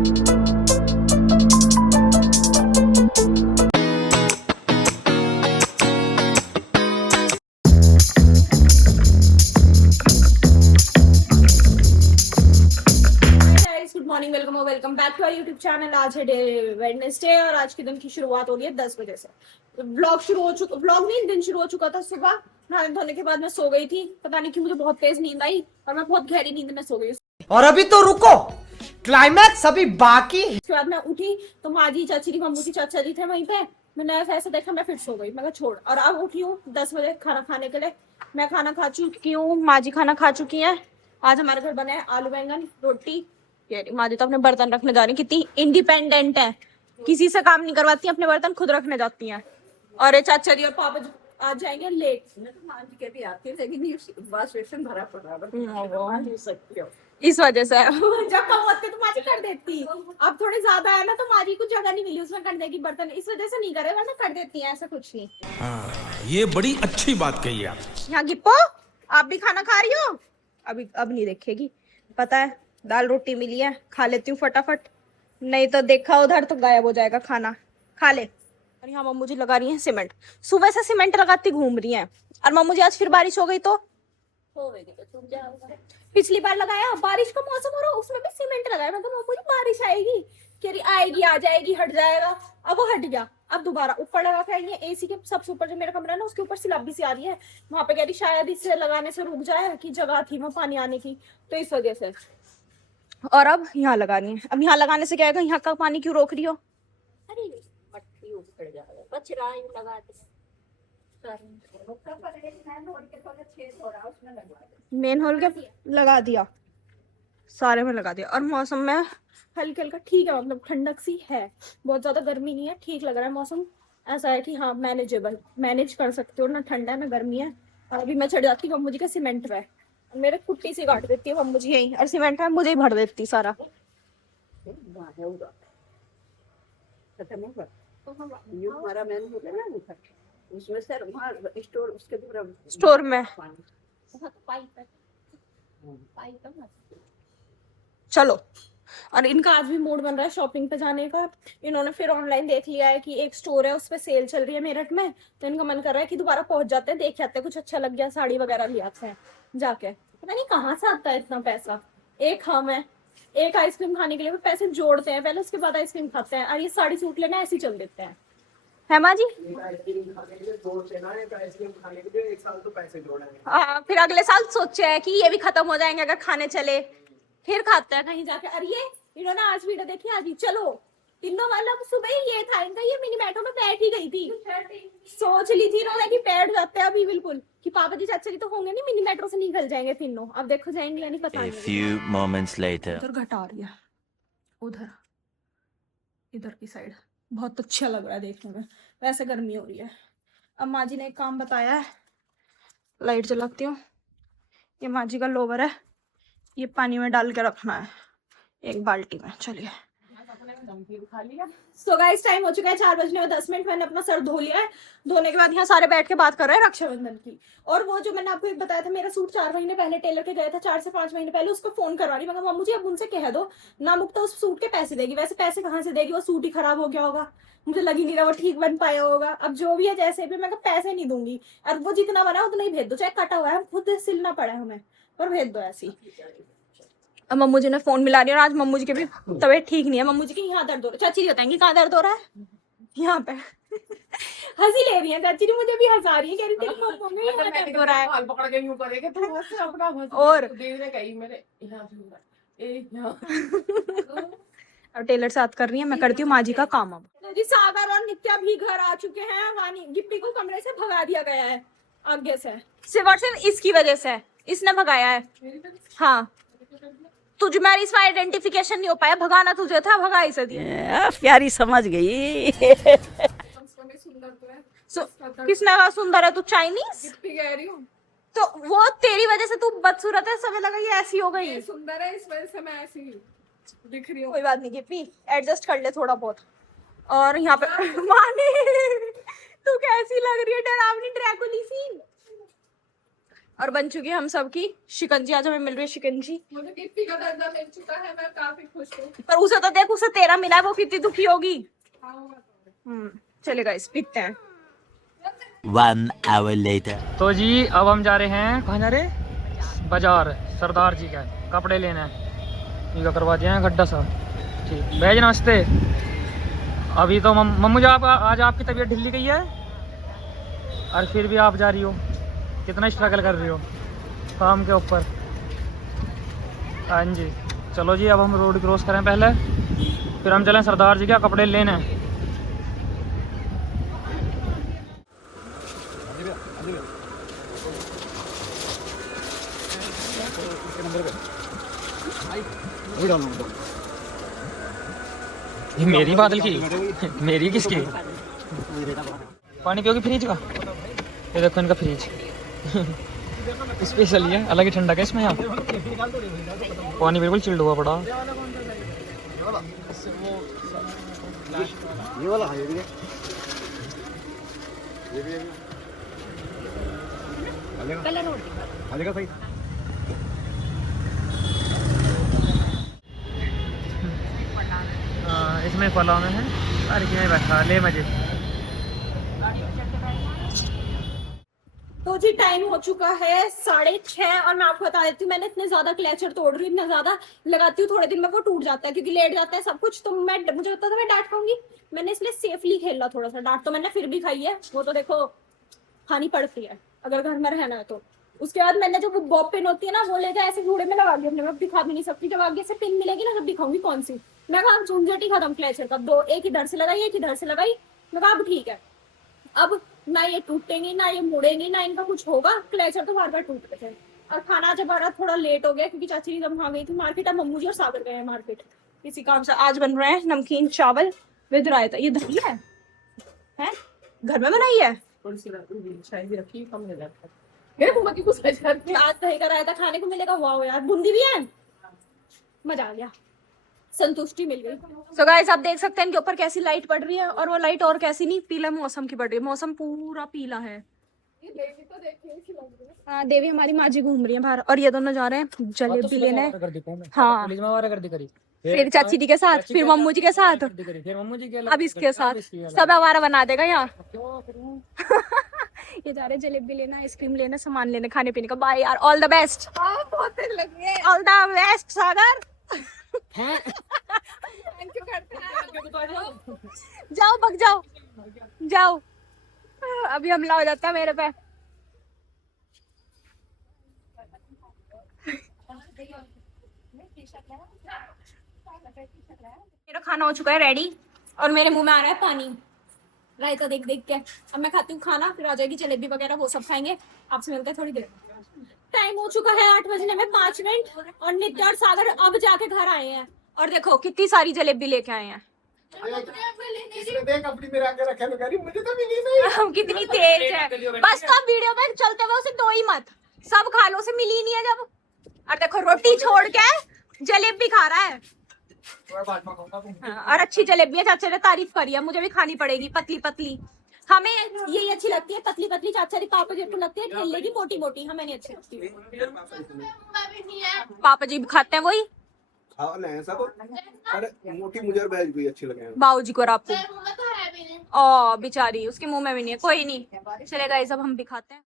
Good morning, welcome back to our YouTube channel. आज है day Wednesday और आज के दिन की शुरुआत हो रही है 10 बजे से। ब्लॉग शुरू हो चुका, ब्लॉग नहीं, दिन शुरू हो चुका था। सुबह नहाने धोने के बाद मैं सो गई थी, पता नहीं क्यों मुझे बहुत तेज नींद आई और मैं बहुत गहरी नींद में सो गई। और अभी तो रुको, क्लाइमैक्स अभी बाकी। उसके बाद मैं उठी तो माजी चाची की मम्मी की चाचा जी थे वहीं पे। मैंने ऐसा देखा, मैं फिर सो गई। मैं छोड़, और अब उठी हूँ 10 बजे खाना खाने के लिए। मैं खाना खा चुकी हूँ, माजी खाना खा चुकी है। आज हमारे घर बने हैं आलू बैंगन रोटी। माजी तो अपने बर्तन रखने जा रही, कितनी इंडिपेंडेंट है, किसी से काम नहीं करवाती, अपने बर्तन खुद रखने जाती हैं। और ये चाचा जी और पापा आज जाएंगे लेट। मैं तो माजी के भी आती है, लेकिन वॉश बेसिन भरा पड़ा है इस वजह से। जब कम होते तो माजी कर देती, अब थोड़े ज्यादा है ना तो माजी को जगह नहीं मिली उसमें करने की बर्तन, इस वजह से नहीं करे, वरना कर देती है, ऐसा कुछ नहीं। ये बड़ी अच्छी बात कही आप। यहाँ गिप्पो, आप भी खाना खा रही हो? अभी अब नहीं देखेगी, पता है। दाल रोटी मिली है, खा लेती हूँ फटाफट, नहीं तो देखा उधर तो गायब हो जाएगा खाना। खा ले। और यहाँ मम्मू जी लगा रही हैं सीमेंट, सुबह से सीमेंट लगाती घूम रही हैं। और मम्मू जी आज फिर बारिश हो गई तो पिछली बार लगाया, बारिश का मौसम हो रहा, उसमें भी सीमेंट लगाया। मैं तो मम्मू जी बारिश आएगी, कह रही आएगी, आ जाएगी, हट जाएगा। अब वो हट गया, अब दोबारा ऊपर लगा के आई है। एसी के सबसे ऊपर जो मेरा कमरा है ना, उसके ऊपर सिलाब भी सी आ रही है। वहां पे कह रही शायद इससे लगाने से रुक जाए, कि जगह थी वहां पानी आने की, तो इस वजह से। और अब यहाँ लगा रही है। अब यहाँ लगाने से क्या है, यहाँ का पानी क्यों रोक रही हो? अरे मट्टी उखड़ जाएगा, बच रहा है, लगा दे। मेन होल के लगा दिया, सारे में लगा दिया। और मौसम में हल्का हल्का ठीक है, मतलब ठंडक सी है, बहुत ज्यादा गर्मी नहीं है, ठीक लग रहा है मौसम। ऐसा है कि हाँ मैनेजेबल, मैनेज कर सकते हो, ना ठंडा है ना गर्मी है। और अभी मैं चढ़ जाती हूँ मम्मू जी का सीमेंट पे, मेरे कुट्टी से काट देती है मम्मू जी यहीं, और सीमेंट है मुझे ही भर देती सारा। उसमें सर वहाँ स्टोर, उसके स्टोर में चलो। और इनका आज भी मूड बन रहा है शॉपिंग पे जाने का। इन्होंने फिर ऑनलाइन देख लिया है कि एक स्टोर है, उस पे सेल चल रही है मेरठ में, तो इनका मन कर रहा है कि दोबारा पहुंच जाते हैं, देख आते हैं, कुछ अच्छा लग गया साड़ी वगैरह ले आते हैं जाके। पता नहीं कहाँ से आता है इतना पैसा। एक हम है, एक आइसक्रीम खाने के लिए पैसे जोड़ते हैं पहले, उसके बाद आइसक्रीम खाते हैं। और ये साड़ी सूट लेना ऐसे ही चल देते हैं, है माँ जी? फिर अगले साल सोचे है कि ये भी खत्म हो जाएंगे अगर खाने चले, फिर खाते हैं कहीं जाके। अरे ये इन्होंने आज वीडियो देखी, आज ही चलो तीनों वाला सुबह ही ये था इनका, ये मिनी मेट्रो में बैठ ही गई थी। सोच ली थी इन्होंने कि बैठ जाते हैं अभी बिल्कुल, कि पापा जी चाचा जी तो होंगे नहीं, मिनी मेट्रो से निकल जाएंगे तीनों। अब देखो जाएंगे या नहीं पता नहीं। A few moments later. उधर घटा रही है, उधर इधर की साइड बहुत अच्छा लग रहा है देखने में, वैसे गर्मी हो रही है। अब माँ जी ने एक काम बताया है, लाइट जलाती हूँ। ये माँ जी का लोवर है, ये पानी में डाल के रखना है एक बाल्टी में। चलिए सो गाइस, टाइम हो चुका है 4 बजने में 10 मिनट। मैंने अपना सर धो लिया है, धोने के बाद यहाँ सारे बैठ के बात कर रहे हैं रक्षाबंधन की। और वो जो मैंने आपको एक बताया था, मेरा सूट 4 महीने पहले टेलर के गया था, 4 से 5 महीने पहले, उसको फोन करवा रही। मगर मम्मू जी अब उनसे कह दो ना, मुक्ता उस सूट के पैसे देगी। वैसे पैसे कहाँ से देगी, वो सूट ही खराब हो गया होगा, मुझे लग ही नहीं रहा वो ठीक बन पाया होगा। अब जो भी है जैसे भी, मैं पैसे नहीं दूंगी, और वो जितना बना उतना ही भेज दो, चाहे कटा हुआ है, खुद सिलना पड़ा है हमें, पर भेज दो ऐसी। अब मम्मू जी ने फोन मिला रही है, और आज मम्मू जी की भी तबीयत ठीक नहीं है। मम्मू जी की यहाँ दर्द हो रहा है, चाची जी बताएंगे कहाँ दर्द हो रहा है, यहाँ पे। हंसी ले रही है चाची जी, मुझे भी हंसा रही है, कह रही थी मम्मू में यहाँ दर्द हो रहा है। हाल पकड़ के यूं करेंगे तो उससे अपना और देखने गई मेरे यहाँ अब टेलर साथ कर रही है, मैं करती हूँ माँ जी का काम। अब जी सागर और नित्या भी घर आ चुके हैं। वानी गिप्पी को कमरे से भगा दिया गया है आगे से, सिर्फ और सिर्फ इसकी वजह से, इसने भगाया है। हाँ, तुझे मेरी इसमें आइडेंटिफिकेशन नहीं हो पाया, भगाना तुझे था, भगा इसे दिया। प्यारी समझ गई। किसने कहा सुंदर है तू? चाइनीज कह रही हूँ तो वो तेरी वजह से तू बदसूरत है, समय लगा ये ऐसी हो गई। सुंदर है, इस वजह से मैं ऐसी दिख रही हूँ। कोई बात नहीं गिप्पी, एडजस्ट कर ले थोड़ा बहुत। और यहाँ पे मानी तू कैसी लग रही है, डरावनी ड्रैकुली सी। और बन चुकी है हम सबकी शिकंजी। आज हमें मिल रही है शिकंजी। मुझे कितनी का दर्जा मिल चुका है, मैं काफी खुश हूँ। पर उसे तो देख, उसे 13 मिला है, वो कितनी दुखी होगी। चलेगा, इस पीते हैं। 1 hour later. तो जी अब हम जा रहे हैं, कहाँ जा रहे हैं? बाजार सरदार जी का कपड़े लेना है। इनका करवा दिया है गड्ढा साहब। ठीक भैया, नमस्ते। अभी तो मम्मू जी आप आज आपकी तबीयत ढिल्ली गई है और फिर भी आप जा रही हो, कितना स्ट्रगल कर रही हो काम के ऊपर। हाँ जी, चलो जी अब हम रोड क्रॉस करें पहले, फिर हम चलें सरदार जी का कपड़े लेने। ये मेरी बादल की, मेरी किसकी? पानी पियोगी फ्रिज का? ये देखो इनका फ्रिज स्पेशल है, अलग ही ठंडा है इसमें। यहाँ पानी बिल्कुल चिल्ड हुआ पड़ा। ये वाला है, ये भी है, ये भी है। आलेगा सही। इसमें फला में है, अरे कि बैठा ले मजे। तो जी टाइम हो चुका है 6:30 और मैं आपको बता देती हूँ, मैंने इतने ज्यादा क्लेचर तोड़ रही हूँ, इतना ज्यादा लगाती हूँ, थोड़े दिन में वो टूट जाता है क्योंकि लेट जाता है सब कुछ। तो मुझे पता था मैं डांट खाऊंगी, मैंने इसलिए सेफली खेला थोड़ा सा। डांट तो मैंने फिर भी खाई है, वो तो देखो खानी पड़ती है अगर घर में रहना है तो। उसके बाद मैंने जो वो बॉब पिन होती है ना, वो लेकर ऐसे घूड़े में लगा दिया अपने। मैं दिखा भी नहीं सकती, जब आगे से पिन मिलेगी ना तब दिखाऊंगी कौन सी। मैं कहा झंझट ही खत्म क्लेचर का। दो, एक इधर से लगाई, एक इधर से लगाई। मैं कहा अब ठीक है, अब ना ये टूटेंगे ना ये मुड़ेंगे ना इनका कुछ होगा। क्लेचर तो बार बार टूट रहे थे। और खाना जब हमारा थोड़ा लेट हो गया क्योंकि चाची जी जब वहाँ गई थी मार्केट, अब मम्मू जी और सागर गए हैं मार्केट किसी काम से। आज बन रहे हैं नमकीन चावल विद रायता। ये दही है घर में बनाई है। थोड़ी सी चाय भी रखी, कम हो जाता है। मेरे मम्मा की कुछ ऐसा फिर आज दही का रायता खाने को मिलेगा। वाह यार, बूंदी भी है, मजा आ गया, संतुष्टि मिल गई। सो गाइस आप देख सकते हैं इनके ऊपर कैसी लाइट पड़ रही है, और वो लाइट और कैसी नहीं, पीला मौसम की पड़ रही है। मौसम पूरा पीला है। ये देवी तो देखिए ऐसी लग रही है। हाँ, देवी हमारी माँ जी घूम रही है बाहर, और ये दोनों जा रहे हैं जलेबी लेने। हाँ, फिर चाची जी के साथ, फिर मम्मू जी के साथ, फिर मम्मू जी के, अब इसके साथ सब हमारा बना देगा यहाँ। ये जा रहे हैं जलेबी लेना, आइसक्रीम लेना, सामान लेने, खाने पीने का। बाय यार, ऑल द बेस्ट। बहुत देर लगी है। All the best Sagar. Thank you करते हैं। जाओ भग जाओ, जाओ, अभी हमला हो जाता है मेरे पे। मेरा खाना हो चुका है रेडी, और मेरे मुंह में आ रहा है पानी रायता देख देख के। अब मैं खाती हूँ खाना, फिर आ जाएगी जलेबी वगैरह, वो सब खाएंगे। आपसे मिलते हैं थोड़ी देर। टाइम हो चुका है 8 बजने में 5 मिनट, और नित्य और सागर अब जाके घर आए हैं। और देखो कितनी सारी जलेबी लेके आए हैं। देख अपनी मेरे आगे रखे तो कह रही मुझे तो मिली नहीं। हम कितनी तेज है। बस तो वीडियो में चलते हुए उसे दो ही मत, सब खा लो, उसे मिली ही नहीं है जब। और देखो रोटी छोड़ के जलेबी खा रहा है। हाँ, और अच्छी जलेबी है, चाचा ने तारीफ करी है, मुझे भी खानी पड़ेगी। पतली पतली हमें यही अच्छी लगती है, पतली पतली चाचा जी पापा जी को लगती है ठेले की मोटी मोटी, हमें नहीं अच्छी लगती। पापा जी भी खाते हैं वही। हाँ नहीं ऐसा तो, अरे मोटी मुझे और बहज भी अच्छी लगे हैं। बाबू जी को और आपको। ओ बेचारी, उसके मुंह में भी नहीं है। कोई नहीं, चलेगा ये सब हम भी खाते हैं।